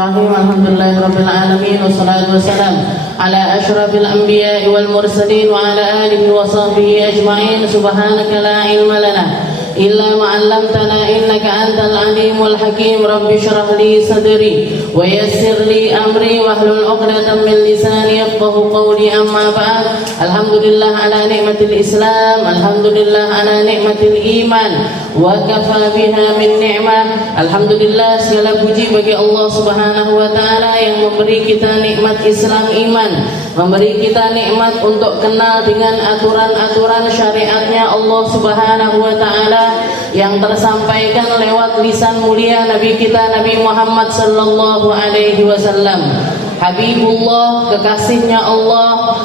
Bismillahirrahmanirrahim. Alhamdulillahirabbil alamin wassalatu wassalamu ala asyrafil anbiya'i wal mursalin wa ala alihi wa sahbihi ajma'in. Subhanaka la ilma lana illa ma 'allamtana innaka antal alimul hakim. Rabbi shrah li sadri wa yassir li amri wahlul 'uqdatam min lisani yafqahu qawli. Amma ba'd. Alhamdulillah ala ni'matil Islam, alhamdulillah ala ni'matil iman, wa kafa biha min ni'mah. Alhamdulillah, segala puji bagi Allah Subhanahu wa taala yang memberi kita nikmat Islam iman, memberi kita nikmat untuk kenal dengan aturan-aturan syariatnya Allah Subhanahu wa taala yang tersampaikan lewat lisan mulia Nabi kita Nabi Muhammad sallallahu alaihi wasallam. Habibullah, kekasihnya Allah,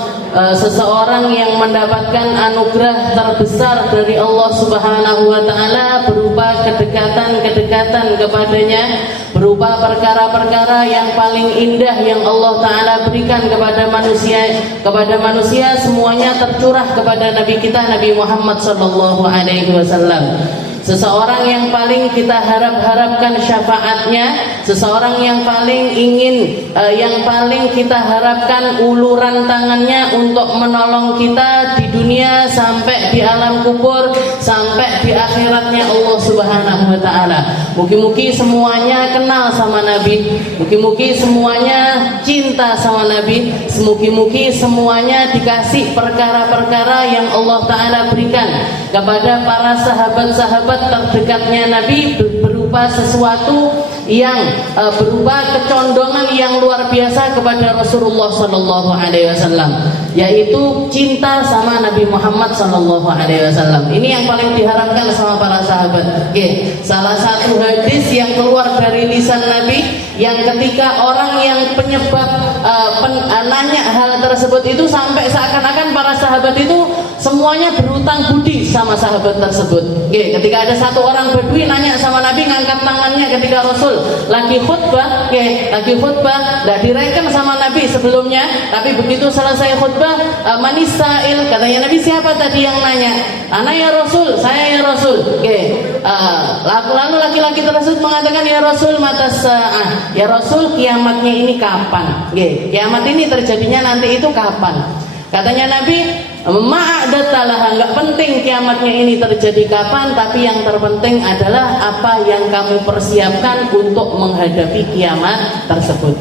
seseorang yang mendapatkan anugerah terbesar dari Allah Subhanahu wa taala berupa kedekatan-kedekatan kepadanya, berupa perkara-perkara yang paling indah yang Allah taala berikan kepada manusia semuanya tercurah kepada Nabi kita Nabi Muhammad sallallahu alaihi wasallam. Seseorang yang paling kita harapkan syafaatnya, seseorang yang paling kita harapkan uluran tangannya untuk menolong kita di dunia sampai di alam kubur, sampai di akhiratnya Allah Subhanahu wa taala. Mugi-mugi semuanya kenal sama Nabi, mugi-mugi semuanya cinta sama Nabi, mugi-mugi semuanya dikasih perkara-perkara yang Allah taala berikan kepada para sahabat-sahabat terdekatnya Nabi, berupa sesuatu yang berupa kecondongan yang luar biasa kepada Rasulullah sallallahu alaihi wasallam, yaitu cinta sama Nabi Muhammad sallallahu alaihi wasallam. Ini yang paling diharapkan sama para sahabat. Salah satu hadis yang keluar dari lisan Nabi yang ketika orang yang penyebab nanya hal tersebut itu sampai seakan-akan para sahabat itu semuanya berutang budi sama sahabat tersebut. Ketika ada satu orang Badui nanya sama Nabi, ngangkat tangannya ketika Rasul lagi khutbah, tidak direken sama Nabi sebelumnya, tapi begitu selesai khutbah, manisail, katanya Nabi, siapa tadi yang nanya? Ana ya Rasul, saya ya Rasul. Lalu laki-laki tersebut mengatakan, ya Rasul mata sa'ah, ya Rasul kiamatnya ini kapan? Kiamat ini terjadinya nanti itu kapan? Katanya Nabi, ma'adatalah, enggak penting kiamatnya ini terjadi kapan, tapi yang terpenting adalah apa yang kamu persiapkan untuk menghadapi kiamat tersebut.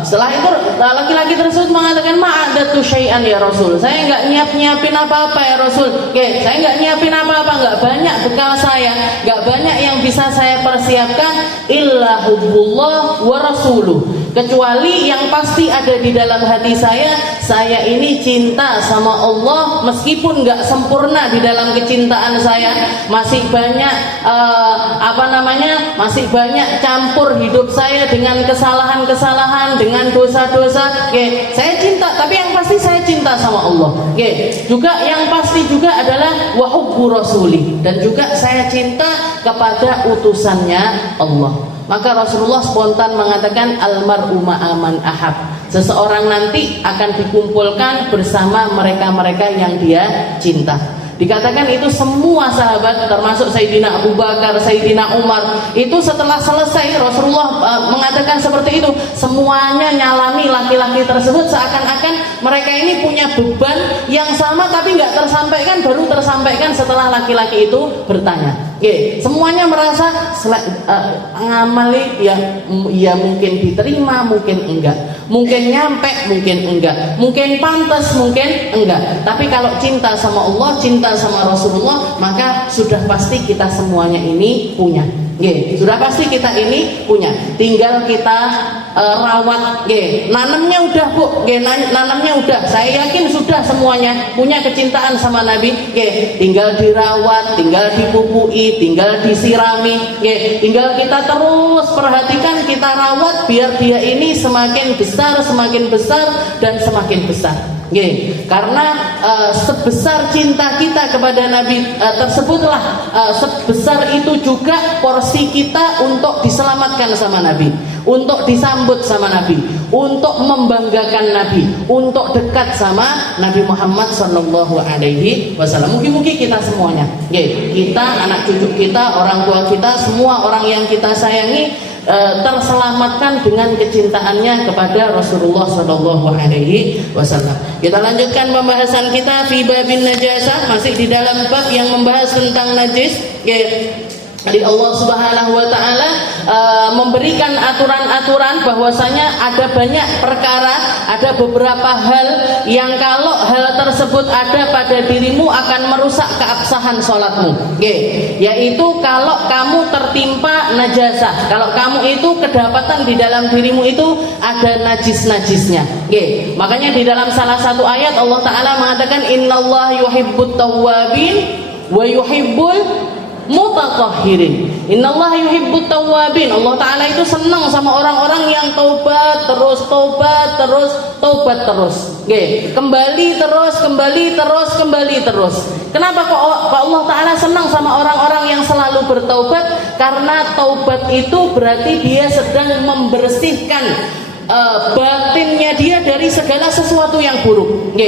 Setelah itu laki-laki tersebut mengatakan, ma'adatu syai'an ya Rasul, saya enggak nyiapin apa-apa ya Rasul. Saya enggak nyiapin apa-apa, enggak banyak bekal saya, enggak banyak yang bisa saya persiapkan, illa hubbullah wa rasuluh, kecuali yang pasti ada di dalam hati saya ini cinta sama Allah, meskipun nggak sempurna di dalam kecintaan saya, masih banyak masih banyak campur hidup saya dengan kesalahan-kesalahan, dengan dosa-dosa. Saya cinta, tapi yang pasti saya cinta sama Allah. Juga yang pasti juga adalah wa hubbu rasuli, dan juga saya cinta kepada utusannya Allah. Maka Rasulullah spontan mengatakan, almar'u ma'aman ahab, seseorang nanti akan dikumpulkan bersama mereka-mereka yang dia cinta. Dikatakan itu semua sahabat, termasuk Sayyidina Abu Bakar, Sayyidina Umar, itu setelah selesai Rasulullah mengatakan seperti itu, semuanya nyalami laki-laki tersebut seakan-akan mereka ini punya beban yang sama tapi nggak tersampaikan, baru tersampaikan setelah laki-laki itu bertanya. Semuanya merasa ngamali ya mungkin diterima, mungkin enggak, mungkin nyampe, mungkin enggak, mungkin pantas, mungkin enggak. Tapi kalau cinta sama Allah, cinta sama Rasulullah, maka sudah pasti kita semuanya ini punya. Sudah pasti kita ini punya, tinggal kita rawat. Nanamnya udah Bu, nanamnya udah, saya yakin sudah semuanya punya kecintaan sama Nabi. Tinggal dirawat, tinggal dipupui, tinggal disirami. Tinggal kita terus perhatikan, kita rawat biar dia ini semakin besar dan semakin besar. Karena sebesar cinta kita kepada Nabi tersebutlah sebesar itu juga porsi kita untuk diselamatkan sama Nabi, untuk disambut sama Nabi, untuk membanggakan Nabi, untuk dekat sama Nabi Muhammad sallallahu alaihi wasallam. Mungkin kita semuanya, kita, anak cucu kita, orang tua kita, semua orang yang kita sayangi, terselamatkan dengan kecintaannya kepada Rasulullah Shallallahu Alaihi Wasallam. Kita lanjutkan pembahasan kita fi babin najasah, masih di dalam bab yang membahas tentang najis. Jadi Allah Subhanahu wa taala memberikan aturan-aturan bahwasanya ada banyak perkara, ada beberapa hal yang kalau hal tersebut ada pada dirimu akan merusak keabsahan salatmu. Yaitu kalau kamu tertimpa najasah, kalau kamu itu kedapatan di dalam dirimu itu ada najis-najisnya. Makanya di dalam salah satu ayat Allah taala mengatakan innallaha yuhibbut tawwabin wa yuhibbul mutatahhirin. Innallaha yuhibbut tawwabin. Allah taala itu senang sama orang-orang yang taubat terus. Kembali terus. Kenapa kok Allah taala senang sama orang-orang yang selalu bertaubat? Karena taubat itu berarti dia sedang membersihkan batinnya dia dari segala sesuatu yang buruk.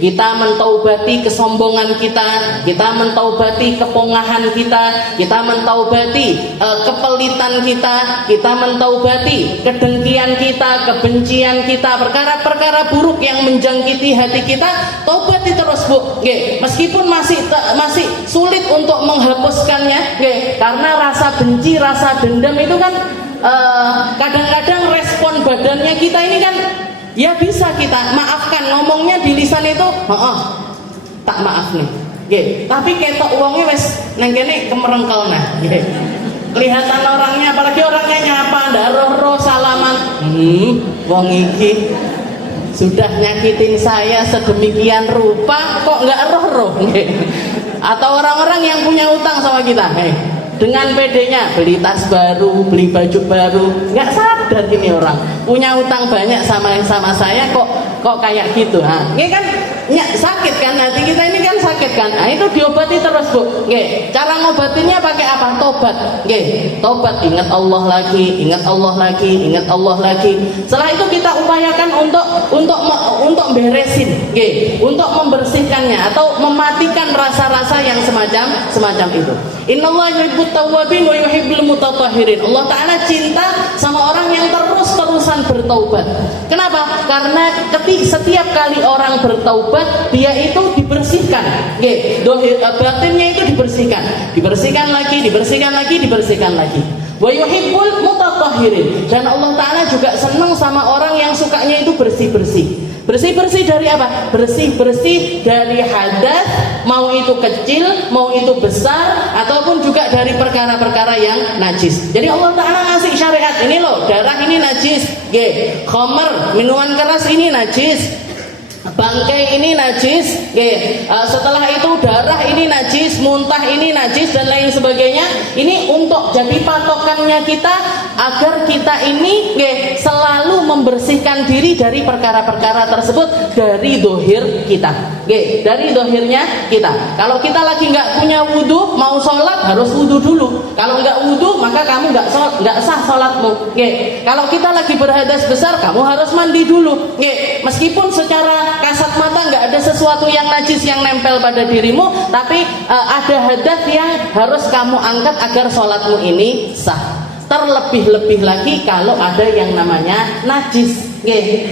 Kita mentaubati kesombongan kita mentaubati kepongahan kita mentaubati kepelitan kita mentaubati kedengkian kita, kebencian kita, perkara-perkara buruk yang menjangkiti hati kita. Taubati terus, Bu. Meskipun masih sulit untuk menghapuskannya, karena rasa benci, rasa dendam itu kan kadang-kadang respon badannya kita ini kan ya bisa kita maafkan, ngomongnya di lisan itu tak maaf nih, tapi ketok uangnya wes neng kene kemerengkel nah, kelihatan orangnya, apalagi orangnya nyapa ndak roh salaman, wong iki sudah nyakitin saya sedemikian rupa kok nggak roh, atau orang-orang yang punya utang sama kita, dengan pedenya beli tas baru, beli baju baru, nggak sadar ini orang punya utang banyak sama saya kok kayak gitu. Ini kan sakit kan, hati kita ini kan sakit kan. Itu diobati terus, Bu. Cara ngobatinya pakai apa? Tobat. Tobat, ingat Allah lagi. Setelah itu kita upayakan untuk beresin, untuk membersihkannya atau mematikan rasa-rasa yang semacam itu. Innallaha yuhibbut tawwabin wa yuhibbul mutatahhirin. Allah taala cinta sama orang yang terus-terusan bertaubat. Kenapa? Karena setiap kali orang bertaubat dia itu dibersihkan. Batinnya itu dibersihkan lagi. Wa yuhibbul mutatahhirin. Dan Allah taala juga senang sama orang yang sukanya itu bersih-bersih. Bersih-bersih dari apa? Bersih-bersih dari hadas, mau itu kecil, mau itu besar, ataupun juga dari perkara-perkara yang najis. Jadi Allah Ta'ala ngasih syariat, ini loh, darah ini najis, khamr, minuman keras ini najis, bangkai ini najis, setelah itu darah ini najis, muntah ini najis, dan lain sebagainya. Ini untuk jadi patokannya kita agar kita ini selalu membersihkan diri dari perkara-perkara tersebut dari dohir kita, dari dohirnya kita. Kalau kita lagi nggak punya wudu, mau sholat harus wudu dulu. Kalau nggak wudu maka kamu nggak sah sholatmu. Kalau kita lagi berhadas besar, kamu harus mandi dulu. Meskipun secara kasat mata nggak ada sesuatu yang najis yang nempel pada dirimu, tapi ada hadas yang harus kamu angkat agar sholatmu ini sah. Terlebih-lebih lagi kalau ada yang namanya najis.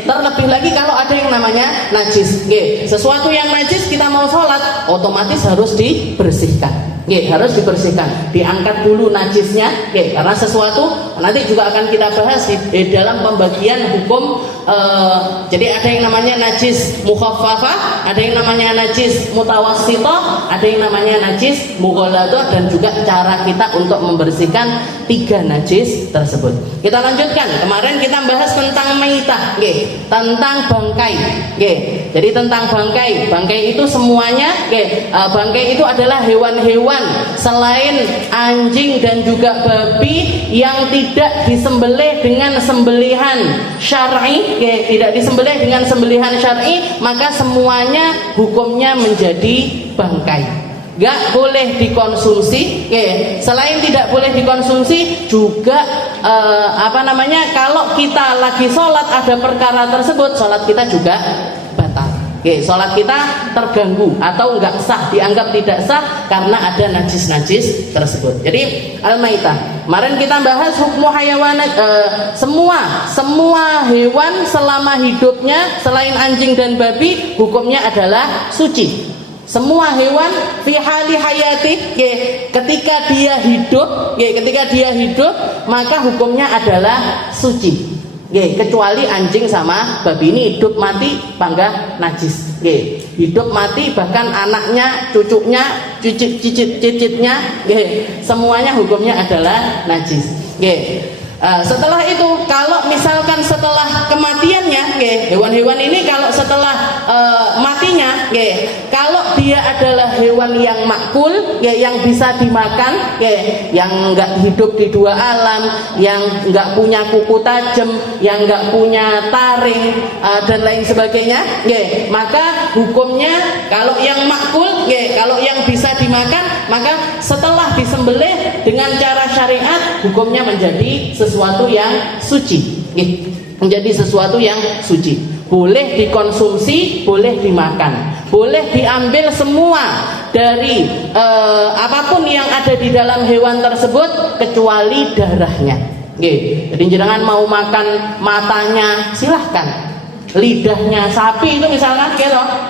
Terlebih lagi kalau ada yang namanya najis. Sesuatu yang najis kita mau sholat otomatis harus dibersihkan. Harus dibersihkan, diangkat dulu najisnya, karena sesuatu nanti juga akan kita bahas di dalam pembagian hukum. Jadi ada yang namanya najis mukhaffafah, ada yang namanya najis mutawassithah, ada yang namanya najis mughalladah, dan juga cara kita untuk membersihkan tiga najis tersebut. Kita lanjutkan. Kemarin kita bahas tentang maitah, tentang bangkai. Jadi tentang bangkai itu semuanya, bangkai itu adalah hewan-hewan selain anjing dan juga babi yang tidak disembelih dengan sembelihan syar'i, tidak disembelih dengan sembelihan syar'i, maka semuanya hukumnya menjadi bangkai. Gak boleh dikonsumsi. Selain tidak boleh dikonsumsi juga kalau kita lagi sholat ada perkara tersebut, sholat kita juga batal. Sholat kita terganggu atau enggak sah, dianggap tidak sah karena ada najis-najis tersebut. Jadi al-maitah. Kemarin kita bahas hukum hayawan, semua hewan selama hidupnya selain anjing dan babi hukumnya adalah suci. Semua hewan fi hali hayati, ketika dia hidup maka hukumnya adalah suci. Kecuali anjing sama babi ini hidup mati panggah najis. Hidup mati bahkan anaknya, cucunya, cicitnya, semuanya hukumnya adalah najis. Setelah itu, kalau misalkan setelah kematiannya, hewan-hewan ini kalau setelah matinya, kalau dia adalah hewan yang makul, yang bisa dimakan, yang enggak hidup di dua alam, yang enggak punya kuku tajam, yang enggak punya taring dan lain sebagainya, maka hukumnya kalau yang makul, kalau yang bisa dimakan, maka setelah disembelih dengan cara syariat, hukumnya menjadi sesuatu yang suci, menjadi sesuatu yang suci, boleh dikonsumsi, boleh dimakan, boleh diambil semua dari apapun yang ada di dalam hewan tersebut kecuali darahnya. Jadi jangan mau makan matanya, silahkan. Lidahnya sapi itu misalkan,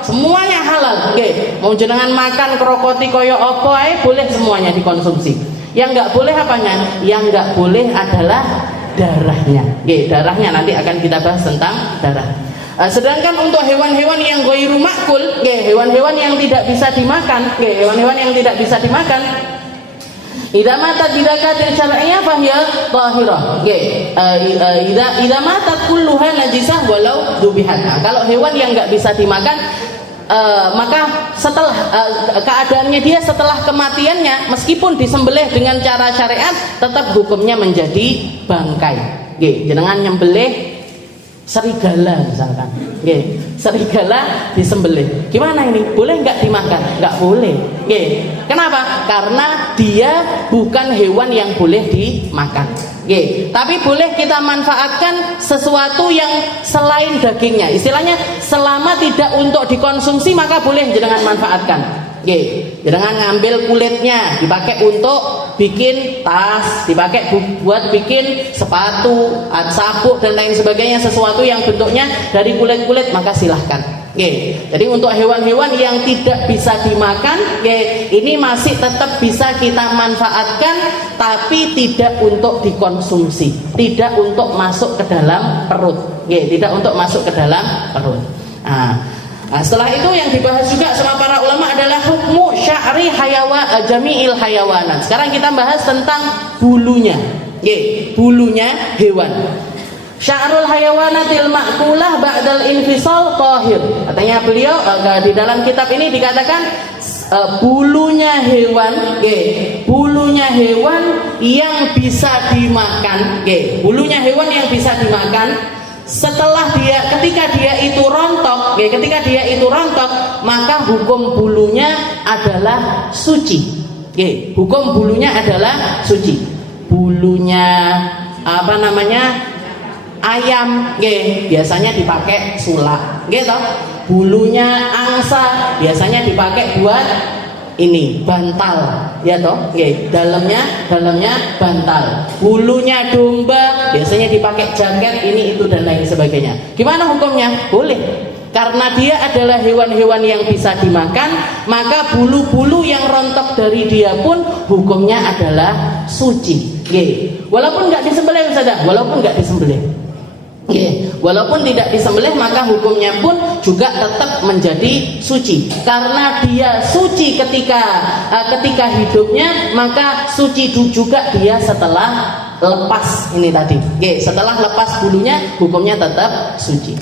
semuanya halal. Mau jenengan makan krokoti koyo opo ae boleh semuanya dikonsumsi. Yang nggak boleh apanya? Yang nggak boleh adalah darahnya. Darahnya nanti akan kita bahas tentang darah. Sedangkan untuk hewan-hewan yang ghairu makul, hewan-hewan yang tidak bisa dimakan, idza matat bidakatin syar'iyyah fahiya tahirah. Idza matat kulluha najisah walau dubihat. Kalau hewan yang enggak bisa dimakan, maka setelah keadaannya dia setelah kematiannya, meskipun disembelih dengan cara syariat, tetap hukumnya menjadi bangkai. Jenengan nyembelih serigala misalkan, serigala disembelih, gimana ini? Boleh nggak dimakan? Nggak boleh. Kenapa? Karena dia bukan hewan yang boleh dimakan. Tapi boleh kita manfaatkan sesuatu yang selain dagingnya. Istilahnya selama tidak untuk dikonsumsi maka boleh jenengan manfaatkan. Jangan ngambil kulitnya dipakai untuk bikin tas, dipakai buat bikin sepatu, sabuk dan lain sebagainya, sesuatu yang bentuknya dari kulit-kulit maka silahkan. Jadi untuk hewan-hewan yang tidak bisa dimakan, ini masih tetap bisa kita manfaatkan, tapi tidak untuk dikonsumsi, tidak untuk masuk ke dalam perut, tidak untuk masuk ke dalam perut. Nah, setelah itu yang dibahas juga sama para ulama adalah hukmu sya'ri jami'il hayawanat. Sekarang kita bahas tentang bulunya. Bulunya hewan. Sya'rul hayawanatil ma'kulah ba'dal infisal tahir. Katanya beliau di dalam kitab ini dikatakan bulunya hewan, bulunya hewan yang bisa dimakan, bulunya hewan yang bisa dimakan. Setelah ketika dia itu rontok, maka hukum bulunya adalah suci. Hukum bulunya adalah suci. Bulunya ayam, biasanya dipakai sulap, Bulunya angsa biasanya dipakai buat ini bantal, dalamnya bantal. Bulunya domba biasanya dipakai jaket, ini itu dan lain sebagainya. Gimana hukumnya? Boleh, karena dia adalah hewan-hewan yang bisa dimakan, maka bulu-bulu yang rontok dari dia pun hukumnya adalah suci. Walaupun nggak disembelih, walaupun nggak disembelih. Walaupun tidak disembelih maka hukumnya pun juga tetap menjadi suci, karena dia suci ketika hidupnya, maka suci juga dia setelah lepas ini tadi. Setelah lepas bulunya hukumnya tetap suci.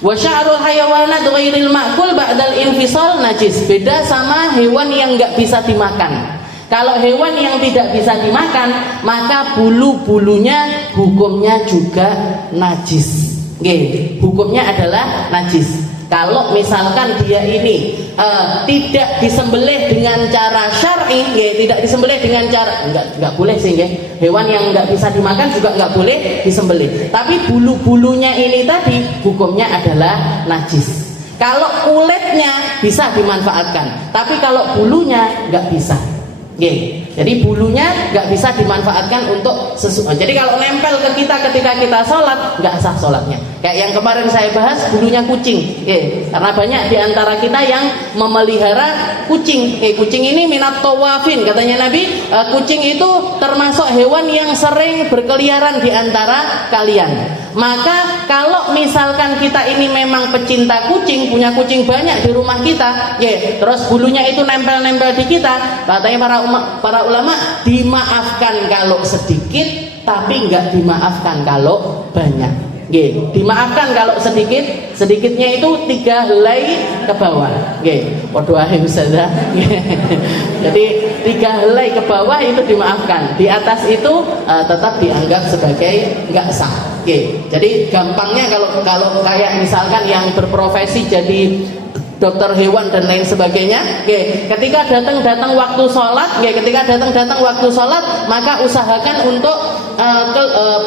Wa sya'rul hayawanat ghairil ma'kul ba'dal infisal najis. Beda sama hewan yang enggak bisa dimakan. Kalau hewan yang tidak bisa dimakan, maka bulu-bulunya hukumnya juga najis. Hukumnya adalah najis. Kalau misalkan dia ini tidak disembelih dengan cara syar'i, tidak disembelih dengan cara enggak boleh sih, hewan yang enggak bisa dimakan juga enggak boleh disembelih. Tapi bulu-bulunya ini tadi hukumnya adalah najis. Kalau kulitnya bisa dimanfaatkan, tapi kalau bulunya nggak bisa. Oke. Jadi bulunya nggak bisa dimanfaatkan untuk sesuatu. Jadi kalau nempel ke kita ketika kita sholat, nggak sah sholatnya. Kayak yang kemarin saya bahas, bulunya kucing. Oke. Karena banyak diantara kita yang memelihara kucing. Oke. Kucing ini minat tawafin, katanya Nabi. Kucing itu termasuk hewan yang sering berkeliaran diantara kalian. Maka kalau misalkan kita ini memang pecinta kucing, punya kucing banyak di rumah kita, ya, terus bulunya itu nempel-nempel di kita, katanya para ulama dimaafkan kalau sedikit, tapi nggak dimaafkan kalau banyak. Dimaafkan kalau sedikit, sedikitnya itu 3 helai ke bawah. Waduh ustazah. Jadi 3 helai ke bawah itu dimaafkan. Di atas itu tetap dianggap sebagai nggak sah. Jadi gampangnya kalau kayak misalkan yang berprofesi jadi dokter hewan dan lain sebagainya, ketika datang waktu sholat, maka usahakan untuk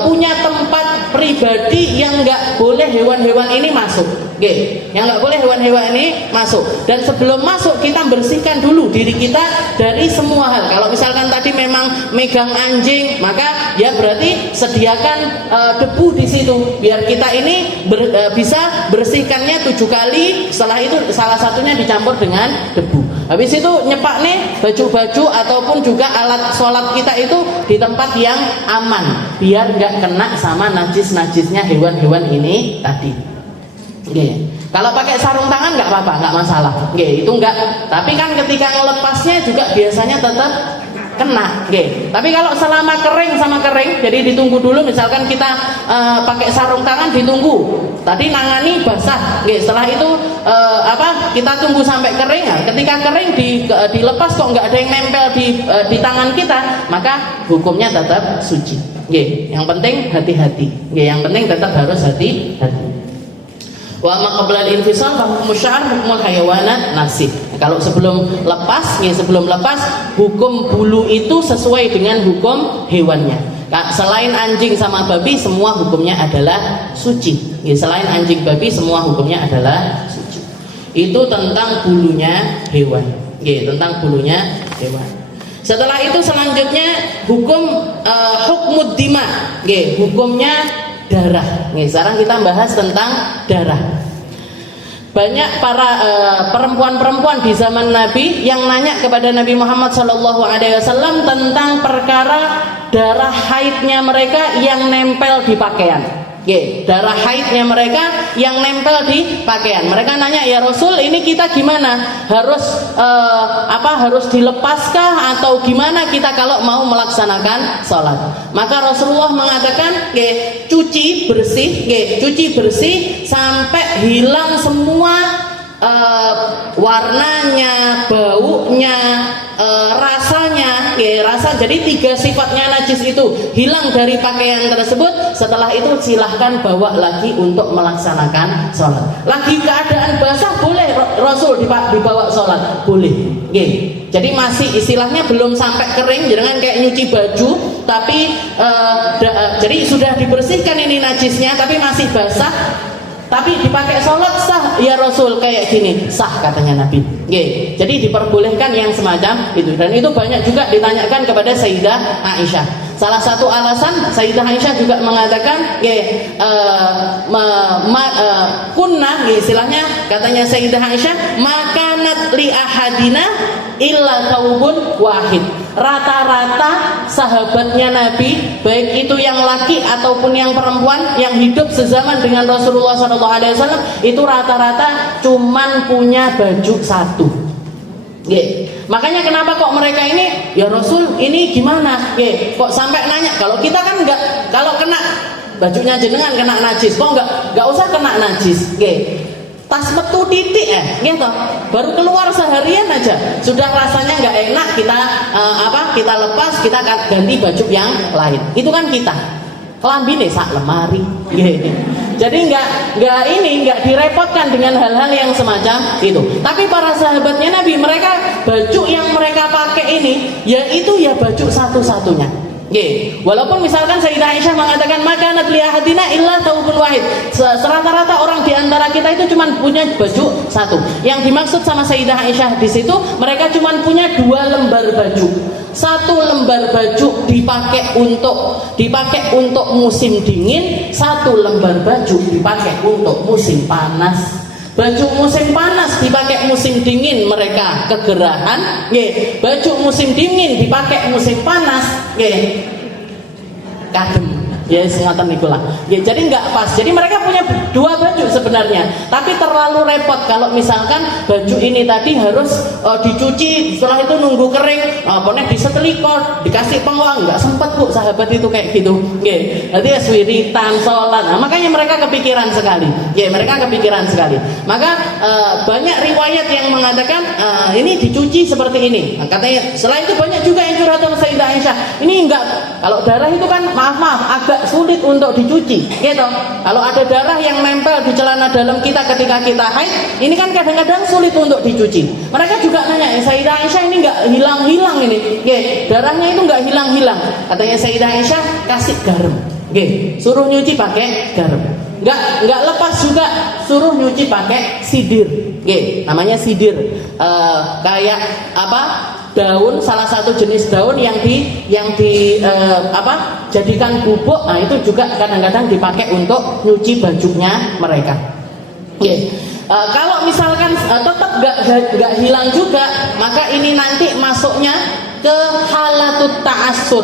punya tempat pribadi yang nggak boleh hewan-hewan ini masuk, yang nggak boleh hewan-hewan ini masuk. Dan sebelum masuk kita bersihkan dulu diri kita dari semua hal. Kalau misalkan tadi memang megang anjing, maka ya berarti sediakan debu di situ biar kita ini bisa bersihkannya 7 kali. Setelah itu salah satunya dicampur dengan debu. Habis itu nyepak nih baju-baju ataupun juga alat sholat kita itu di tempat yang aman biar nggak kena sama najis-najisnya hewan-hewan ini tadi. Kalau pakai sarung tangan nggak apa-apa, nggak masalah. Itu nggak. Tapi kan ketika ngelepasnya juga biasanya tetap kena. Tapi kalau selama kering sama kering, jadi ditunggu dulu. Misalkan kita pakai sarung tangan, ditunggu. Tadi nangani basah. Setelah itu kita tunggu sampai kering. Ketika kering dilepas kok nggak ada yang nempel di tangan kita, maka hukumnya tetap suci. Yang penting hati-hati. Yang penting tetap harus hati-hati. Wa ma qabla al-infisal fa hukmu syar hukmul hayawanat nasib. Kalau sebelum lepas, hukum bulu itu sesuai dengan hukum hewannya. Selain anjing sama babi semua hukumnya adalah suci. Selain anjing babi semua hukumnya adalah suci. Itu tentang bulunya hewan. Tentang bulunya hewan. Setelah itu selanjutnya hukum hukmud dima. Hukumnya darah. Sekarang kita bahas tentang darah. Banyak para perempuan-perempuan di zaman Nabi yang nanya kepada Nabi Muhammad SAW tentang perkara darah haidnya mereka yang nempel di pakaian. Darah haidnya mereka yang nempel di pakaian. Mereka nanya, ya Rasul, ini kita gimana? Harus dilepaskah atau gimana kita kalau mau melaksanakan sholat? Maka Rasulullah mengatakan, cuci bersih sampai hilang semua warnanya, baunya, rasanya, jadi 3 sifatnya najis itu hilang dari pakaian tersebut. Setelah itu silahkan bawa lagi untuk melaksanakan sholat. Lagi keadaan basah boleh Rasul dibawa sholat, boleh. Jadi masih istilahnya belum sampai kering, jangan kayak nyuci baju, tapi jadi sudah dibersihkan ini najisnya, tapi masih basah. Tapi dipakai sholat sah ya Rasul, kayak gini sah katanya Nabi. Jadi diperbolehkan yang semacam itu. Dan itu banyak juga ditanyakan kepada Sayyidah Aisyah. Salah satu alasan Sayyidah Aisyah juga mengatakan kunna, istilahnya katanya Sayyidah Aisyah, makanat li ahadina illa thawbun wahid. Rata-rata sahabatnya Nabi, baik itu yang laki ataupun yang perempuan yang hidup sezaman dengan Rasulullah SAW, itu rata-rata cuman punya baju satu. Makanya kenapa kok mereka ini, ya Rasul ini gimana? Kok sampai nanya? Kalau kita kan enggak, kalau kena bajunya jenengan kena najis, kok enggak usah kena najis. Tas metu titik gitu, baru keluar seharian aja sudah rasanya nggak enak, kita lepas, kita ganti baju yang lain. Itu kan kita kelambi nih sak lemari. Jadi nggak direpotkan dengan hal-hal yang semacam itu. Tapi para sahabatnya Nabi, mereka baju yang mereka pakai ini yaitu ya baju satu-satunya. Nggih. Walaupun misalkan Sayyidah Aisyah mengatakan maka natli ahadina illa taubun wahid. Rata-rata orang di antara kita itu cuma punya baju satu. Yang dimaksud sama Sayyidah Aisyah di situ mereka cuma punya 2 lembar baju. 1 lembar baju dipakai untuk musim dingin, 1 lembar baju dipakai untuk musim panas. Baju musim panas dipakai musim dingin mereka kegerahan, nggih. Baju musim dingin dipakai musim panas, nggih. Kadem. Ya ngoten niku lah. Ya, jadi nggak pas. Jadi mereka punya 2 baju sebenarnya, tapi terlalu repot kalau misalkan baju ini tadi harus dicuci, setelah itu nunggu kering, pokoknya disetrika, dikasih penguang, nggak sempat Bu sahabat itu kayak gitu. Nggih. Nanti ya wiritan, sholat. Nah, makanya mereka kepikiran sekali. Ya, mereka kepikiran sekali. Maka banyak riwayat yang mengatakan ini dicuci seperti ini. Nah, katanya setelah itu banyak juga yang curhat sama Sayyidah Aisyah. Ini enggak, kalau darah itu kan maaf agak sulit untuk dicuci, gitu. Kalau ada darah yang nempel di celana dalam kita ketika kita haid, ini kan kadang-kadang sulit untuk dicuci. Mereka juga nanya, Sayyidah Aisyah ini nggak hilang-hilang ini, darahnya itu nggak hilang-hilang. Katanya Sayyidah Aisyah kasih garam, suruh nyuci pakai garam. Nggak lepas juga, suruh nyuci pakai sidir, namanya sidir, kayak apa? Daun, salah satu jenis daun yang jadikan bubuk. Nah, itu juga kadang-kadang dipakai untuk nyuci bajunya mereka. Kalau misalkan tetap nggak hilang juga, maka ini nanti masuknya ke halatut ta'assur.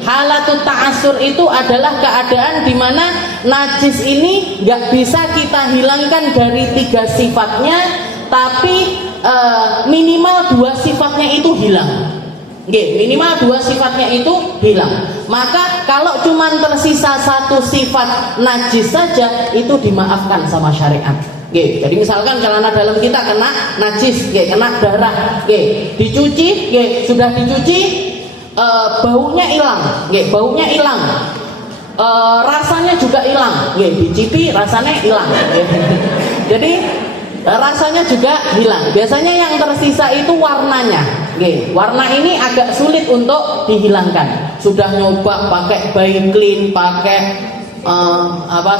Halatut ta'assur itu adalah keadaan di mana najis ini nggak bisa kita hilangkan dari 3 sifatnya, tapi minimal 2 sifatnya itu hilang. Minimal 2 sifatnya itu hilang. Maka kalau cuma tersisa 1 sifat najis saja, itu dimaafkan sama syariat. Jadi misalkan celana dalam kita kena najis, kena darah, dicuci, sudah dicuci, baunya hilang, rasanya juga hilang, dicipi rasanya hilang. Jadi rasanya juga hilang. Biasanya yang tersisa itu warnanya. Warna ini agak sulit untuk dihilangkan. Sudah nyoba pakai Baiklin, pakai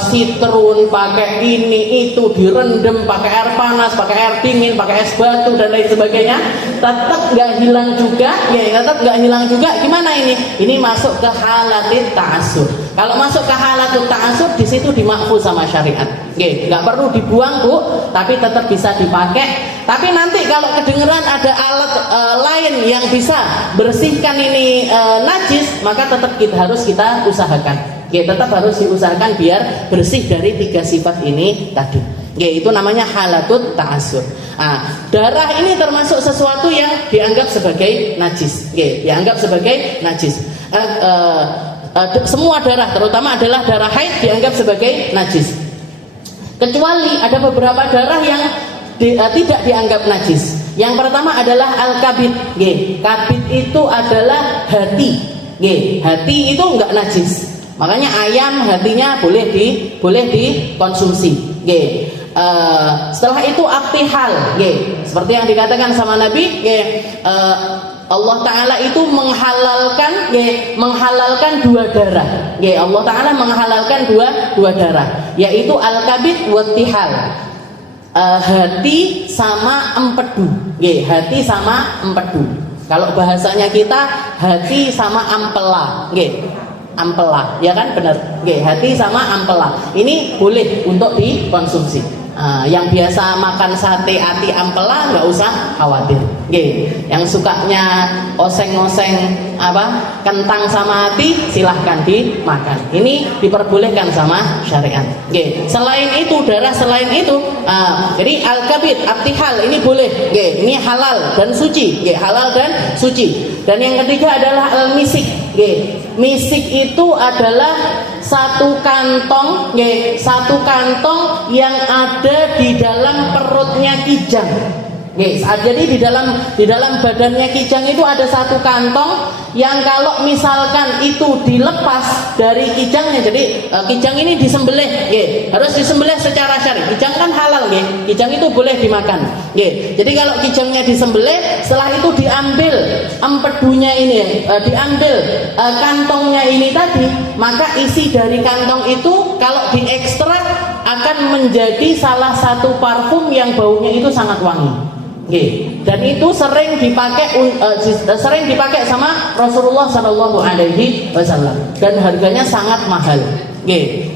sitrun, pakai ini itu, direndam pakai air panas, pakai air dingin, pakai es batu dan lain sebagainya, tetap nggak hilang juga. Gimana ini? Ini masuk ke halatit ta'assur. Kalau masuk ke halatit ta'assur, di situ dimakfu sama syariat. Nggak perlu dibuang Bu, tapi tetap bisa dipakai. Tapi nanti kalau kedengeran ada alat lain yang bisa bersihkan ini najis, maka tetap harus kita usahakan. Tetap harus diusahakan biar bersih dari 3 sifat ini tadi. Itu namanya halatut ta'assur. Darah ini termasuk sesuatu yang dianggap sebagai najis. Dianggap sebagai najis. Semua darah, terutama adalah darah haid, dianggap sebagai najis. Kecuali ada beberapa darah yang tidak dianggap najis. Yang pertama adalah al-kabid. Kabid itu adalah hati. Hati itu enggak najis. Makanya ayam hatinya boleh dikonsumsi. Setelah itu aktihal. Seperti yang dikatakan sama Nabi, Allah Ta'ala itu menghalalkan 2 darah. Allah Ta'ala menghalalkan dua darah, yaitu al-kabid wa tihal. Hati sama empedu. Hati sama empedu. Kalau bahasanya kita hati sama ampela. Ampela, ya kan, benar. Hati sama ampela. Ini boleh untuk dikonsumsi. Yang biasa makan sate ati ampela nggak usah khawatir. Yang sukanya oseng-oseng kentang sama ati, silahkan dimakan. Ini diperbolehkan sama syariat. Selain itu, darah selain itu, jadi al-kabid, abtihal ini boleh. Ini halal dan suci. Halal dan suci. Dan yang ketiga adalah al-misik. Misik itu adalah satu kantong yang ada di dalam perutnya kijang. Jadi di dalam badannya kijang itu ada satu kantong yang kalau misalkan itu dilepas dari kijangnya, jadi kijang ini disembelih, harus disembelih secara syar'i. Kijang kan halal, kijang itu boleh dimakan. Jadi kalau kijangnya disembelih, setelah itu diambil empedunya ini, diambil kantongnya ini tadi, maka isi dari kantong itu kalau diekstrak akan menjadi salah satu parfum yang baunya itu sangat wangi. Dan itu sering dipakai sama Rasulullah Shallallahu Alaihi Wasallam dan harganya sangat mahal.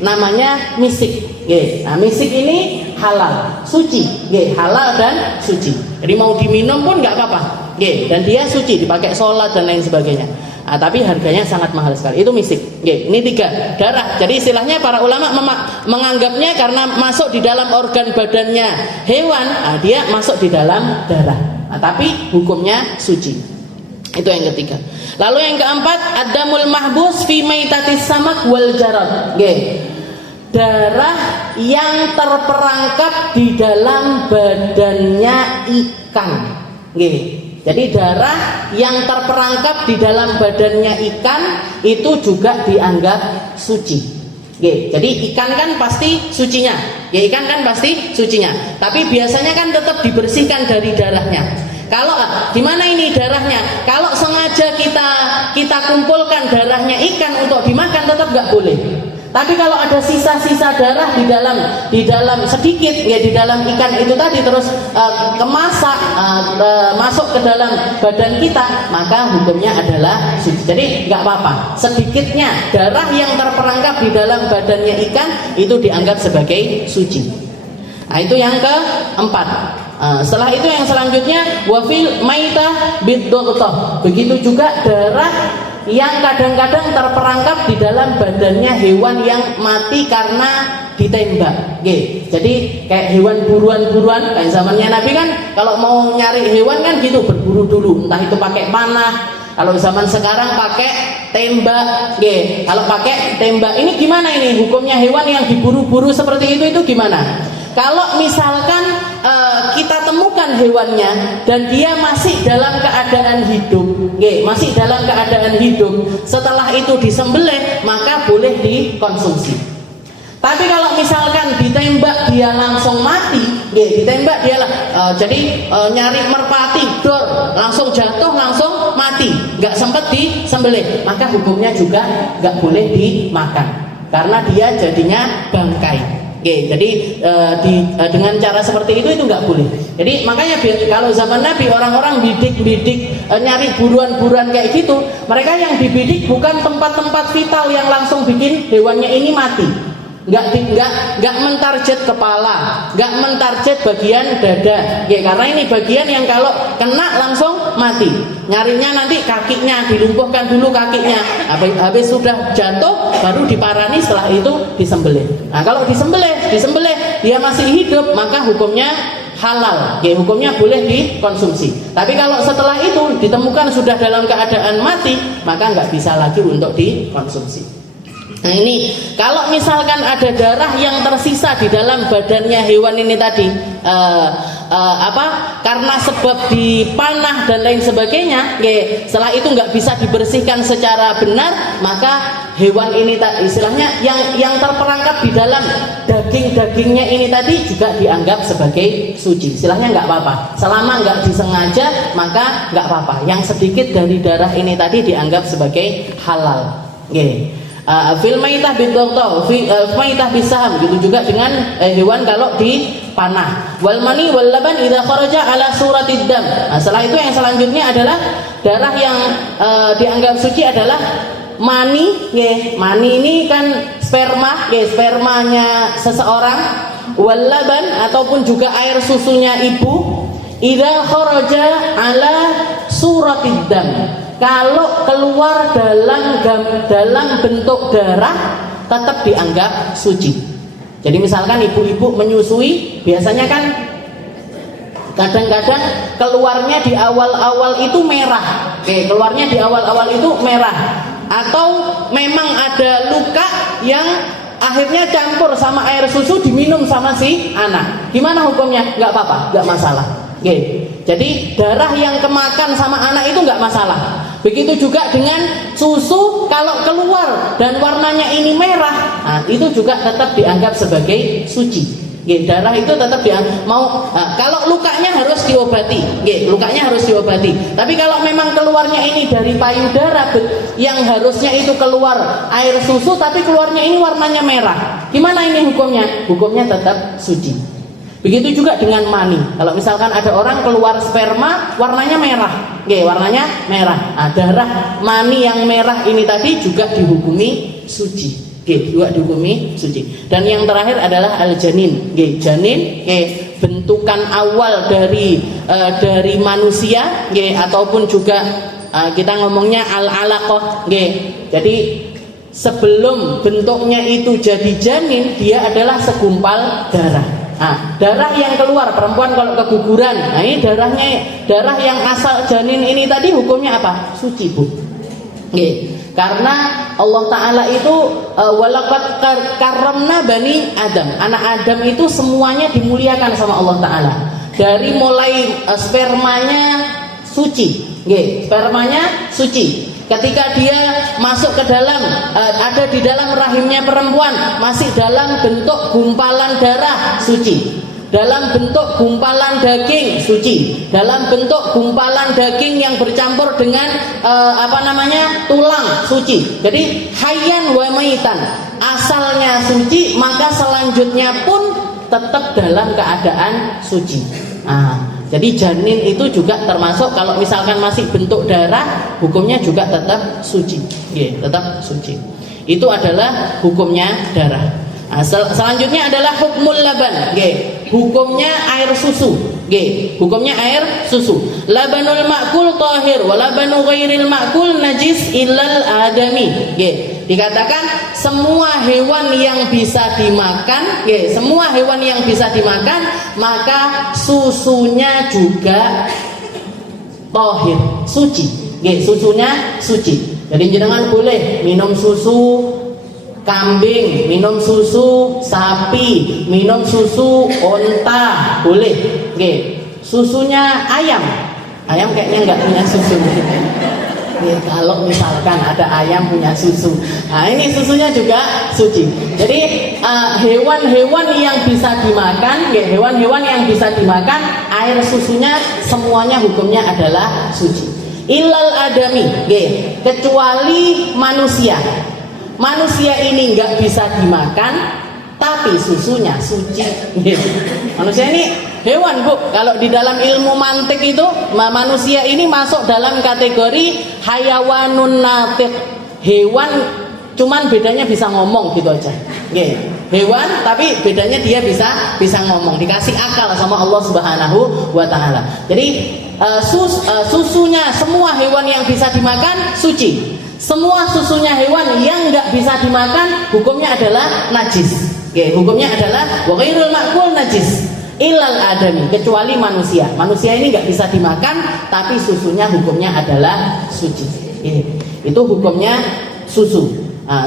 Namanya misik. Nah, misik ini halal, suci, halal dan suci. Jadi mau diminum pun nggak apa-apa. Dan dia suci, dipakai sholat dan lain sebagainya. Nah, tapi harganya sangat mahal sekali. Itu misik. Ini 3. Darah. Jadi istilahnya para ulama menganggapnya karena masuk di dalam organ badannya hewan, dia masuk di dalam darah. Nah, tapi hukumnya suci. Itu yang ketiga. Lalu yang keempat, adamul mahbus fi maitatis samak wal jarad. Darah yang terperangkap di dalam badannya ikan. Jadi darah yang terperangkap di dalam badannya ikan itu juga dianggap suci. Jadi ikan kan pasti sucinya. Ikan kan pasti sucinya. Tapi biasanya kan tetap dibersihkan dari darahnya. Kalau di mana ini darahnya? Kalau sengaja kita kumpulkan darahnya ikan untuk dimakan, tetap nggak boleh. Tapi kalau ada sisa-sisa darah di dalam sedikit, di dalam ikan itu tadi terus kemasak masuk ke dalam badan kita, maka hukumnya adalah suci. Jadi nggak apa-apa. Sedikitnya darah yang terperangkap di dalam badannya ikan itu dianggap sebagai suci. Nah, itu yang keempat. Setelah itu yang selanjutnya wafil maitah bid-dughthah. Begitu juga darah yang kadang-kadang terperangkap di dalam badannya hewan yang mati karena ditembak. Jadi kayak hewan buruan-buruan, kayak zamannya Nabi kan kalau mau nyari hewan kan gitu, berburu dulu, entah itu pakai panah. Kalau zaman sekarang pakai tembak. Kalau pakai tembak ini gimana ini hukumnya hewan yang diburu-buru seperti itu gimana? Kalau misalkan kita temukan hewannya dan dia masih dalam keadaan hidup, setelah itu disembelih maka boleh dikonsumsi. Tapi kalau misalkan ditembak dia langsung mati, nyari merpati, dor, langsung jatuh, langsung mati, nggak sempat disembelih, maka hukumnya juga nggak boleh dimakan karena dia jadinya bangkai. Jadi dengan cara seperti itu nggak boleh. Jadi makanya kalau zaman Nabi orang-orang bidik nyari buruan-buruan kayak gitu, mereka yang dibidik bukan tempat-tempat vital yang langsung bikin hewannya ini mati. Nggak mentarget kepala, nggak mentarget bagian dada, karena ini bagian yang kalau kena langsung mati. Nyarinya nanti kakinya, dilumpuhkan dulu kakinya, habis sudah jatuh baru diparani, setelah itu disembelih. Nah kalau disembelih dia masih hidup, maka hukumnya halal, hukumnya boleh dikonsumsi. Tapi kalau setelah itu ditemukan sudah dalam keadaan mati, maka nggak bisa lagi untuk dikonsumsi. Nah ini kalau misalkan ada darah yang tersisa di dalam badannya hewan ini tadi, karena sebab dipanah dan lain sebagainya, setelah itu nggak bisa dibersihkan secara benar, maka hewan ini istilahnya yang terperangkap di dalam dagingnya ini tadi juga dianggap sebagai suci. Istilahnya nggak apa-apa, selama nggak disengaja maka nggak apa-apa. Yang sedikit dari darah ini tadi dianggap sebagai halal. Fil maitah bid-dughthah, maitah bisaham, gitu juga dengan hewan kalau dipanah. Wal mani wal laban idza kharaja ala suratid dam. Nah, setelah itu yang selanjutnya adalah darah yang dianggap suci adalah mani. Mani ini kan sperma, spermanya seseorang. Wal laban ataupun juga air susunya ibu. Idza kharaja ala suratid dam. Kalau keluar dalam bentuk darah tetap dianggap suci. Jadi misalkan ibu-ibu menyusui, biasanya kan kadang-kadang keluarnya di awal-awal itu merah. Keluarnya di awal-awal itu merah. Atau memang ada luka yang akhirnya campur sama air susu diminum sama si anak. Gimana hukumnya? Nggak apa-apa, nggak masalah. Jadi darah yang kemakan sama anak itu nggak masalah. Begitu juga dengan susu, kalau keluar dan warnanya ini merah, itu juga tetap dianggap sebagai suci. Darah itu tetap kalau lukanya harus diobati, lukanya harus diobati. Tapi kalau memang keluarnya ini dari payudara yang harusnya itu keluar air susu, tapi keluarnya ini warnanya merah, gimana ini hukumnya? Hukumnya tetap suci. Begitu juga dengan mani. Kalau misalkan ada orang keluar sperma warnanya merah, warnanya merah. Darah mani yang merah ini tadi juga dihukumi suci. Juga dihukumi suci. Dan yang terakhir adalah al-janin. Janin, bentukan awal dari manusia, ataupun juga kita ngomongnya al-alaqah. Jadi sebelum bentuknya itu jadi janin, dia adalah segumpal darah. Darah yang keluar perempuan kalau keguguran, ini darah yang asal janin ini tadi hukumnya apa? Suci, Bu. Karena Allah Ta'ala itu walaqad karramna bani Adam, anak Adam itu semuanya dimuliakan sama Allah Ta'ala. Dari mulai spermanya suci, spermanya suci. Ketika dia masuk ke dalam, ada di dalam rahimnya perempuan, masih dalam bentuk gumpalan darah, suci. Dalam bentuk gumpalan daging, suci. Dalam bentuk gumpalan daging yang bercampur dengan tulang, suci. Jadi hayyan wa maitan, asalnya suci, maka selanjutnya pun tetap dalam keadaan suci. Jadi janin itu juga termasuk, kalau misalkan masih bentuk darah, hukumnya juga tetap suci. Tetap suci. Itu adalah hukumnya darah. Selanjutnya adalah hukmul laban, hukumnya air susu, hukumnya air susu. Labanul ma'kul tahir, wa labanu ghairil ma'kul najis illal adami. Dikatakan semua hewan yang bisa dimakan, semua hewan yang bisa dimakan, maka susunya juga tahir, suci. Susunya suci. Jadi jenengan boleh minum susu kambing, minum susu sapi, minum susu onta, boleh. Susunya ayam kayaknya nggak punya susu. Kalau misalkan ada ayam punya susu, ini susunya juga suci. Jadi hewan-hewan yang bisa dimakan, hewan-hewan yang bisa dimakan, air susunya semuanya hukumnya adalah suci. Illal adami, kecuali manusia. Manusia ini nggak bisa dimakan, tapi susunya suci. Manusia ini hewan, Bu. Kalau di dalam ilmu mantik itu, manusia ini masuk dalam kategori hayawanun natiq. Hewan, cuman bedanya bisa ngomong gitu aja. Hewan, tapi bedanya dia bisa ngomong, dikasih akal sama Allah Subhanahu wa Ta'ala. Jadi susunya semua hewan yang bisa dimakan suci. Semua susunya hewan yang nggak bisa dimakan hukumnya adalah najis. Hukumnya adalah wa ghairul ma'kul najis illal adami, kecuali manusia. Manusia ini nggak bisa dimakan, tapi susunya hukumnya adalah suci. Itu hukumnya susu.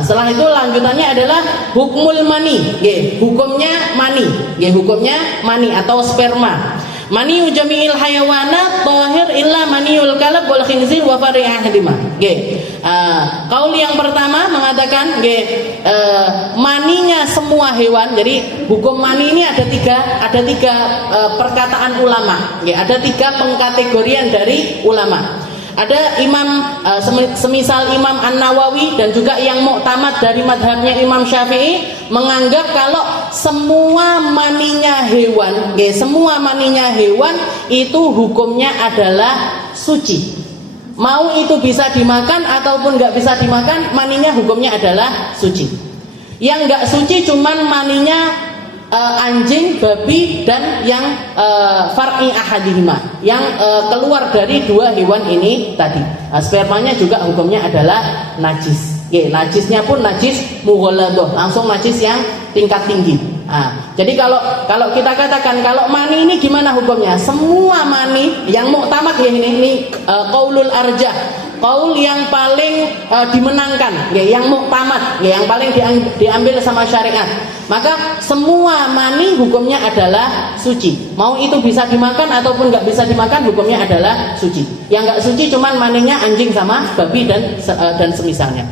Setelah itu lanjutannya adalah hukmul mani, hukumnya mani, hukumnya mani atau sperma. Maniyu jami'il hayawanat tahir illa maniyul kalab wal khinzir wa fari ahadima. Kaul yang pertama mengatakan maninya semua hewan. Jadi hukum mani ini ada tiga perkataan ulama. Ada tiga pengkategorian dari ulama. Ada imam semisal Imam An-Nawawi dan juga yang muktamad dari madhabnya Imam Syafi'i menganggap kalau semua maninya hewan, semua maninya hewan itu hukumnya adalah suci. Mau itu bisa dimakan ataupun nggak bisa dimakan, maninya hukumnya adalah suci. Yang nggak suci cuman maninya anjing, babi, dan yang far'i ahadihima, yang keluar dari dua hewan ini tadi. Spermanya juga hukumnya adalah najis. Najisnya pun najis mughalladah, langsung najis yang tingkat tinggi. Jadi kalau kita katakan kalau mani ini gimana hukumnya? Semua mani yang muktamad ini qaulul arjah, kaul yang paling dimenangkan, yang muktamad, yang paling diambil sama syariat. Maka semua mani hukumnya adalah suci. Mau itu bisa dimakan ataupun nggak bisa dimakan, hukumnya adalah suci. Yang nggak suci cuman maninya anjing sama babi dan semisalnya.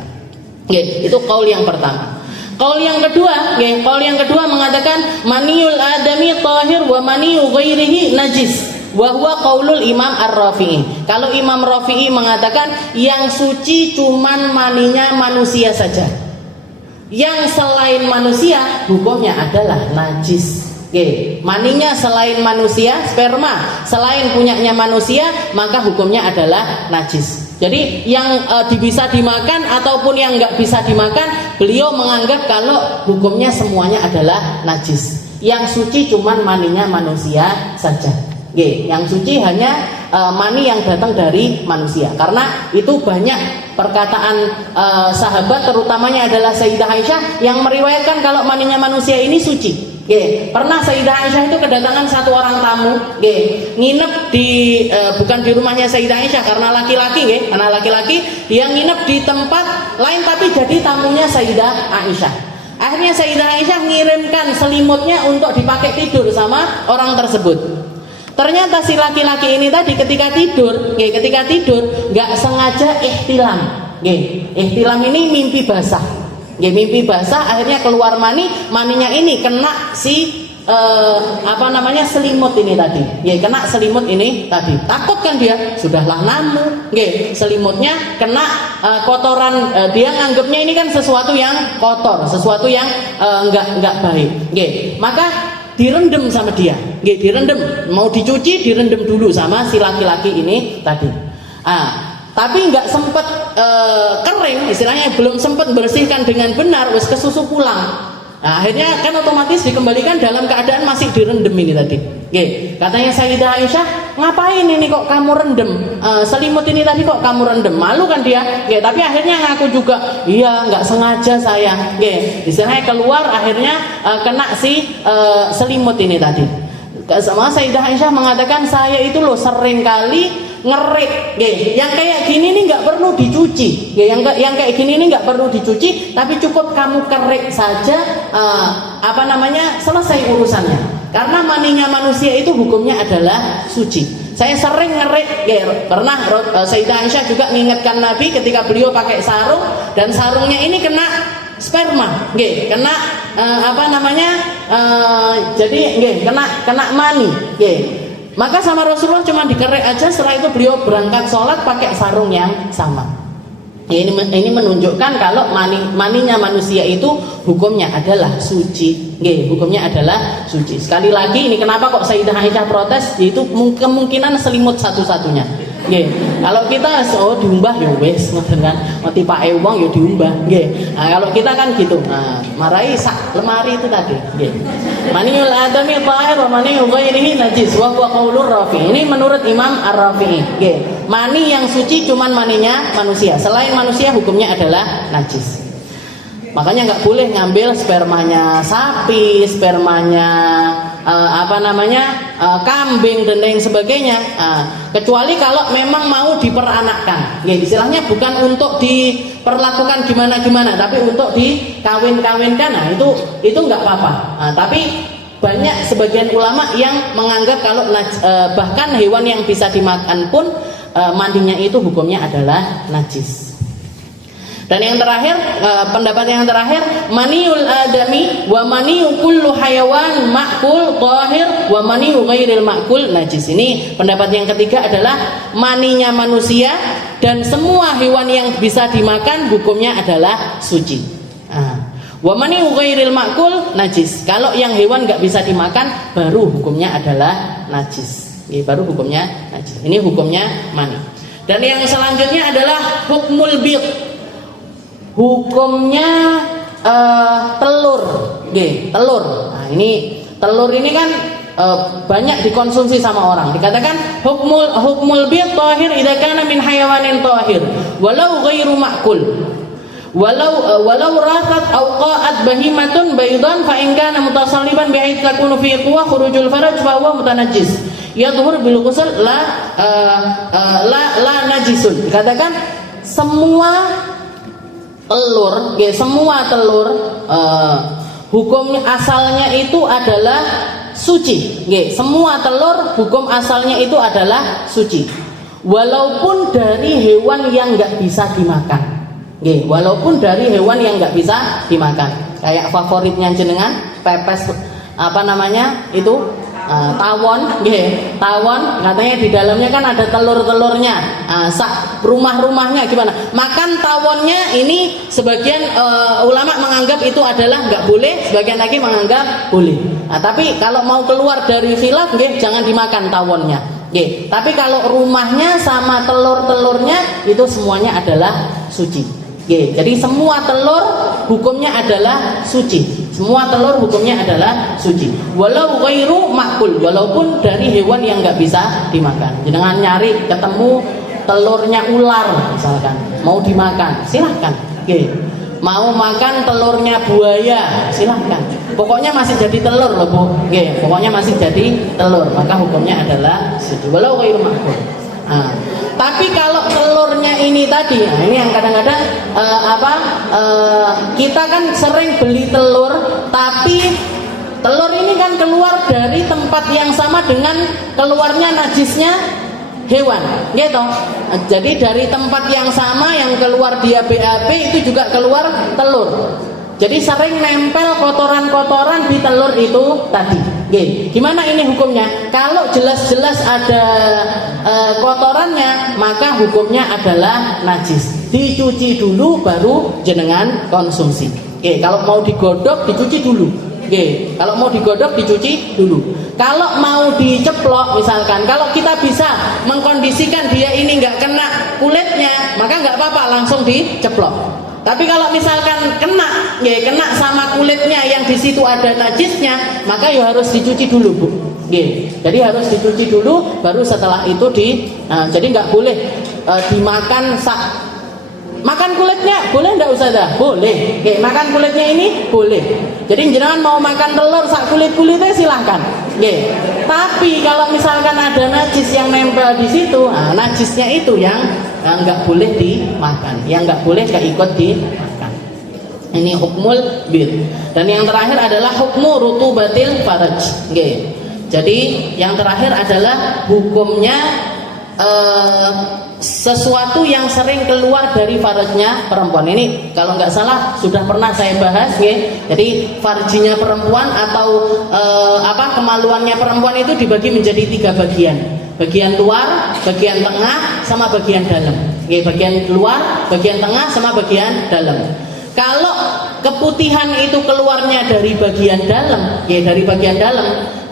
Itu kaul yang pertama. Kaul yang kedua mengatakan maniul adami tahir wa maniu ghairihi najis. Wa huwa qaulul Imam Ar-Rafi'i. Kalau Imam Rafi'i mengatakan yang suci cuman maninya manusia saja. Yang selain manusia hukumnya adalah najis. Maninya selain manusia, sperma selain punyanya manusia, maka hukumnya adalah najis. Jadi yang bisa dimakan ataupun yang nggak bisa dimakan, beliau menganggap kalau hukumnya semuanya adalah najis. Yang suci cuman maninya manusia saja. Yang suci hanya mani yang datang dari manusia. Karena itu banyak perkataan sahabat, terutamanya adalah Sayyidah Aisyah yang meriwayatkan kalau maninya manusia ini suci. Pernah Sayyidah Aisyah itu kedatangan satu orang tamu, nginep di bukan di rumahnya Sayyidah Aisyah karena laki-laki, dia nginep di tempat lain tapi jadi tamunya Sayyidah Aisyah. Akhirnya Sayyidah Aisyah ngirimkan selimutnya untuk dipakai tidur sama orang tersebut. Ternyata si laki-laki ini tadi ketika tidur nggak sengaja ihtilam. Ihtilam ini mimpi basah. Mimpi basah, akhirnya keluar maninya ini kena si selimut ini tadi. Kena selimut ini tadi. Takut kan dia, sudahlah namu. Selimutnya kena kotoran, dia nganggapnya ini kan sesuatu yang kotor, sesuatu yang enggak baik. Maka direndam sama dia. Direndam, mau dicuci direndam dulu sama si laki-laki ini tadi. Tapi nggak sempat kering, istilahnya belum sempat bersihkan dengan benar, wes kesusu pulang. Akhirnya kan otomatis dikembalikan dalam keadaan masih direndam ini tadi. Katanya Sayyidah Aisyah, ngapain ini kok kamu rendem? Selimut ini tadi kok kamu rendem? Malu kan dia. Tapi akhirnya ngaku juga, iya nggak sengaja saya. Istilahnya keluar, akhirnya kena si selimut ini tadi. Sama Sayyidah Aisyah mengatakan, saya itu loh sering kali ngerik, yang kayak gini nih nggak perlu dicuci, yang kayak gini nih nggak perlu dicuci, tapi cukup kamu kerik saja, selesai urusannya. Karena maninya manusia itu hukumnya adalah suci. Saya sering ngerik, pernah Sayyidah Aisyah juga mengingatkan Nabi ketika beliau pakai sarung dan sarungnya ini kena sperma, kena kena mani, Maka sama Rasulullah cuma dikerek aja, setelah itu beliau berangkat sholat pakai sarung yang sama. Ini menunjukkan kalau maninya manusia itu hukumnya adalah suci. Hukumnya adalah suci. Sekali lagi, ini kenapa kok Sayyidah Aisyah protes? Itu kemungkinan selimut satu-satunya. Kalau kita diumbah ya wes, ngoten kan. Mati Pak wong ya diumbah. Kalau kita kan gitu. Marai sak lemari itu tadi. Maniul adami tahir wa maniu ghairihi najis wa huwa qaulur Rafi'i. Ini menurut Imam Ar-Rafi'i. Mani yang suci cuman maninya manusia. Selain manusia hukumnya adalah najis. Makanya nggak boleh ngambil spermanya sapi, spermanya kambing dan lain sebagainya, kecuali kalau memang mau diperanakkan. Istilahnya bukan untuk diperlakukan gimana-gimana, tapi untuk dikawin-kawinkan. Itu nggak apa-apa. Tapi banyak sebagian ulama yang menganggap kalau bahkan hewan yang bisa dimakan pun mandinya itu hukumnya adalah najis. Dan yang terakhir, pendapat yang terakhir, maniul adami wa maniu kullu hayawan ma'kul tahir wa maniu ghairil ma'kul najis. Ini pendapat yang ketiga adalah maninya manusia dan semua hewan yang bisa dimakan hukumnya adalah suci. Wa maniu ghairil ma'kul najis. Kalau yang hewan nggak bisa dimakan baru hukumnya adalah najis. Baru hukumnya najis. Ini hukumnya mani. Dan yang selanjutnya adalah hukmul bid. Hukumnya telur, telur. Nah, ini telur ini kan banyak dikonsumsi sama orang. Dikatakan hukmul bid tahir idza kana min hayawanin tahir walau ghairu ma'kul. Walau rathat aw qa'at bahimatun baydan fa in kana mutasalliban bi'id takunu fi quwwa khurujul faraj fa huwa mutanajjis. Yadhur bil ghusl la najisun. Dikatakan semua telur, nggih, semua telur hukum asalnya itu adalah suci, nggih. Semua telur hukum asalnya itu adalah suci. Walaupun dari hewan yang nggak bisa dimakan, nggih. Walaupun dari hewan yang nggak bisa dimakan. Kayak favoritnya jenengan pepes apa namanya itu tawon, nggih. Tawon katanya di dalamnya kan ada telur-telurnya. Rumah-rumahnya gimana? Makan tawonnya ini sebagian ulama menganggap itu adalah nggak boleh, sebagian lagi menganggap boleh. Tapi kalau mau keluar dari khilaf, nggih, jangan dimakan tawonnya. Nggih. Tapi kalau rumahnya sama telur-telurnya itu semuanya adalah suci. Nggih. Jadi semua telur hukumnya adalah suci. Semua telur hukumnya adalah suci. Walau ghairu makul, walaupun dari hewan yang nggak bisa dimakan. Jangan nyari ketemu telurnya ular misalkan, mau dimakan, silahkan. Oke. Mau makan telurnya buaya, silahkan. Pokoknya masih jadi telur loh, Bu. Oke. Pokoknya masih jadi telur, maka hukumnya adalah suci. Walau ghairu makul. Tapi kalau telurnya ini tadi, ini yang kadang-kadang kita kan sering beli telur, tapi telur ini kan keluar dari tempat yang sama dengan keluarnya najisnya hewan, gitu. Jadi dari tempat yang sama yang keluar dia BAB itu juga keluar telur. Jadi sering nempel kotoran-kotoran di telur itu tadi. Gimana ini hukumnya? Kalau jelas-jelas ada kotorannya, maka hukumnya adalah najis. Dicuci dulu baru jenengan konsumsi. Kalau mau digodok dicuci dulu. Kalau mau digodok dicuci dulu. Kalau mau diceplok misalkan, kalau kita bisa mengkondisikan dia ini nggak kena kulitnya, maka nggak apa-apa, langsung diceplok. Tapi kalau misalkan kena sama kulitnya yang di situ ada najisnya, maka ya harus dicuci dulu, Bu. Jadi harus dicuci dulu, baru setelah itu jadi nggak boleh dimakan makan kulitnya boleh nggak Ustazah? Boleh. Makan kulitnya ini boleh. Jadi jangan mau makan telur sak kulit-kulitnya silahkan. Tapi kalau misalkan ada najis yang nempel di situ, najisnya itu yang nggak boleh dimakan, yang nggak boleh keikut dimakan. Ini hukmul bir. Dan yang terakhir adalah hukmu rutubatil faraj. Jadi yang terakhir adalah hukumnya sesuatu yang sering keluar dari farajnya perempuan. Ini kalau nggak salah sudah pernah saya bahas, Jadi farjinya perempuan atau kemaluannya perempuan itu dibagi menjadi 3 bagian. Bagian luar, bagian tengah, sama bagian dalam. Bagian luar, bagian tengah, sama bagian dalam. Kalau keputihan itu keluarnya dari bagian dalam, dari bagian dalam,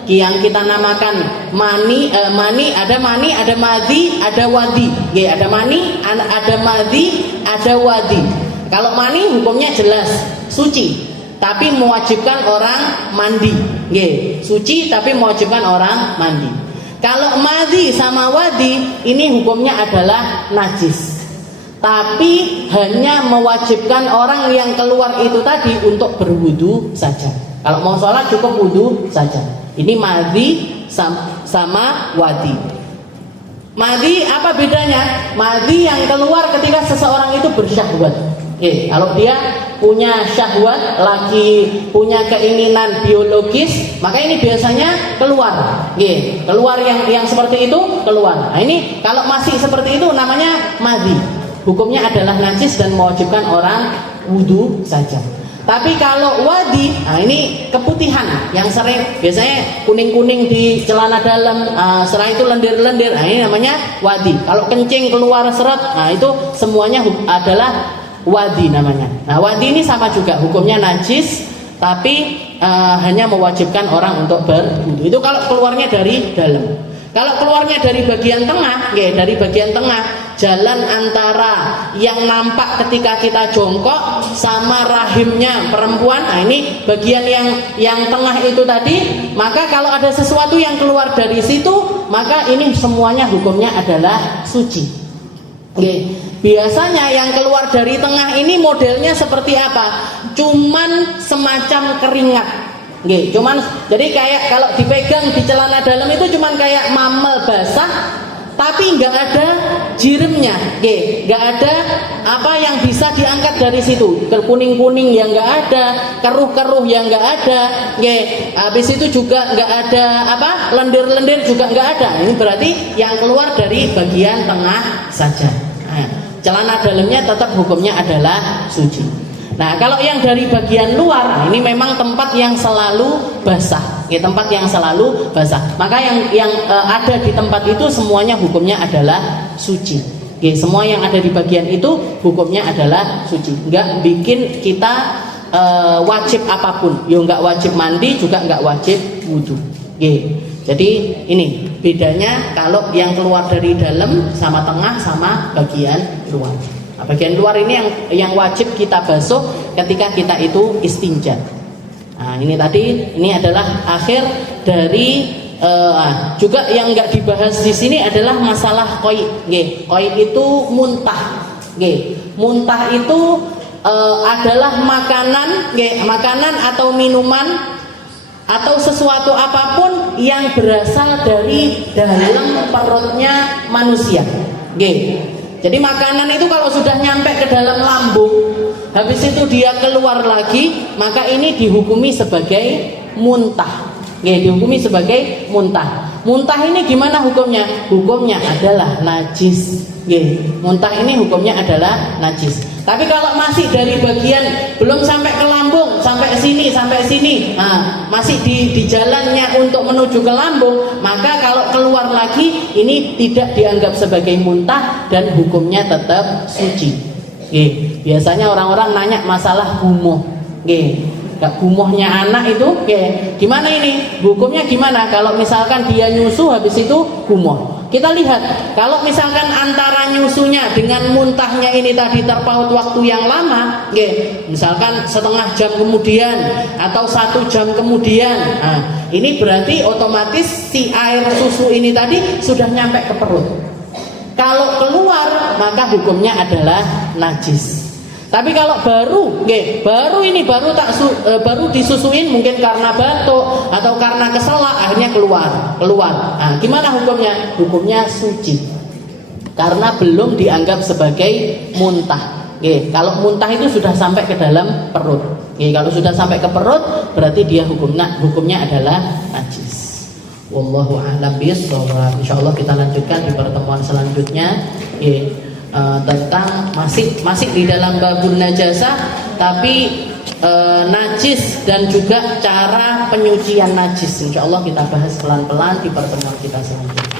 yang kita namakan mani, ada madhi, ada wadi. Ada mani, ada madhi, ada wadi. Kalau mani hukumnya jelas suci, tapi mewajibkan orang mandi. Suci tapi mewajibkan orang mandi. Kalau madhi sama wadi ini hukumnya adalah najis, tapi hanya mewajibkan orang yang keluar itu tadi untuk berwudu saja. Kalau mau sholat cukup wudu saja. Ini madhi sama wadi. Madhi apa bedanya? Madhi yang keluar ketika seseorang itu bersyahwat. Kalau dia punya syahwat, lagi punya keinginan biologis, maka ini biasanya keluar. Keluar yang seperti itu keluar. Nah, ini kalau masih seperti itu namanya madhi. Hukumnya adalah najis dan mewajibkan orang wudu saja. Tapi kalau wadi, ini keputihan yang sering biasanya kuning-kuning di celana dalam, setelah itu lendir-lendir, ini namanya wadi. Kalau kencing keluar seret, itu semuanya adalah wadi namanya. Nah, wadi ini sama juga hukumnya najis, tapi hanya mewajibkan orang untuk berwudu. Itu kalau keluarnya dari dalam. Kalau keluarnya dari bagian tengah, dari bagian tengah, jalan antara yang nampak ketika kita jongkok sama rahimnya perempuan, ini bagian yang tengah itu tadi, maka kalau ada sesuatu yang keluar dari situ, maka ini semuanya hukumnya adalah suci. Biasanya yang keluar dari tengah ini modelnya seperti apa? Cuman semacam keringat. Cuman jadi kayak kalau dipegang di celana dalam itu cuman kayak mamel basah, tapi nggak ada jiremnya, nggak ada apa yang bisa diangkat dari situ. Kuning-kuning yang nggak ada, keruh-keruh yang nggak ada, habis itu juga nggak ada apa, lendir-lendir juga nggak ada. Ini berarti yang keluar dari bagian tengah saja. Nah, celana dalamnya tetap hukumnya adalah suci. Nah, kalau yang dari bagian luar, ini memang tempat yang selalu basah, tempat yang selalu basah. Maka yang ada di tempat itu semuanya hukumnya adalah suci. Semua yang ada di bagian itu hukumnya adalah suci. Enggak bikin kita wajib apapun. Ya enggak wajib mandi, juga enggak wajib wudhu. Jadi ini bedanya kalau yang keluar dari dalam sama tengah sama bagian luar. Nah, bagian luar ini yang wajib kita basuh ketika kita itu istinja. Nah, ini tadi ini adalah akhir dari juga yang enggak dibahas di sini adalah masalah koi. Koi itu muntah. Muntah itu adalah makanan atau minuman atau sesuatu apapun yang berasal dari dalam perutnya manusia. Jadi makanan itu kalau sudah nyampe ke dalam lambung, habis itu dia keluar lagi, maka ini dihukumi sebagai muntah. Dihukumi sebagai muntah. Muntah ini gimana hukumnya? Hukumnya adalah najis. Muntah ini hukumnya adalah najis. Tapi kalau masih dari bagian belum sampai ke lambung, sampai sini, nah, masih di jalannya untuk menuju ke lambung, maka kalau keluar lagi ini tidak dianggap sebagai muntah dan hukumnya tetap suci. Biasanya orang-orang nanya masalah gumuh. Gumuhnya anak itu, gimana ini? Hukumnya gimana? Kalau misalkan dia nyusu habis itu gumuh. Kita lihat, kalau misalkan antara nyusunya dengan muntahnya ini tadi terpaut waktu yang lama, misalkan setengah jam kemudian atau 1 jam kemudian, nah, ini berarti otomatis si air susu ini tadi sudah nyampe ke perut. Kalau keluar, maka hukumnya adalah najis. Tapi kalau baru disusuin mungkin karena batuk atau karena keselak akhirnya keluar. Nah, gimana hukumnya? Hukumnya suci. Karena belum dianggap sebagai muntah. Kalau muntah itu sudah sampai ke dalam perut. Kalau sudah sampai ke perut berarti dia hukumnya adalah najis. Wallahu a'lam bishawab. Insyaallah kita lanjutkan di pertemuan selanjutnya. Tentang masih di dalam babun najasah, tapi najis dan juga cara penyucian najis. Insyaallah kita bahas pelan-pelan di pertemuan kita selanjutnya.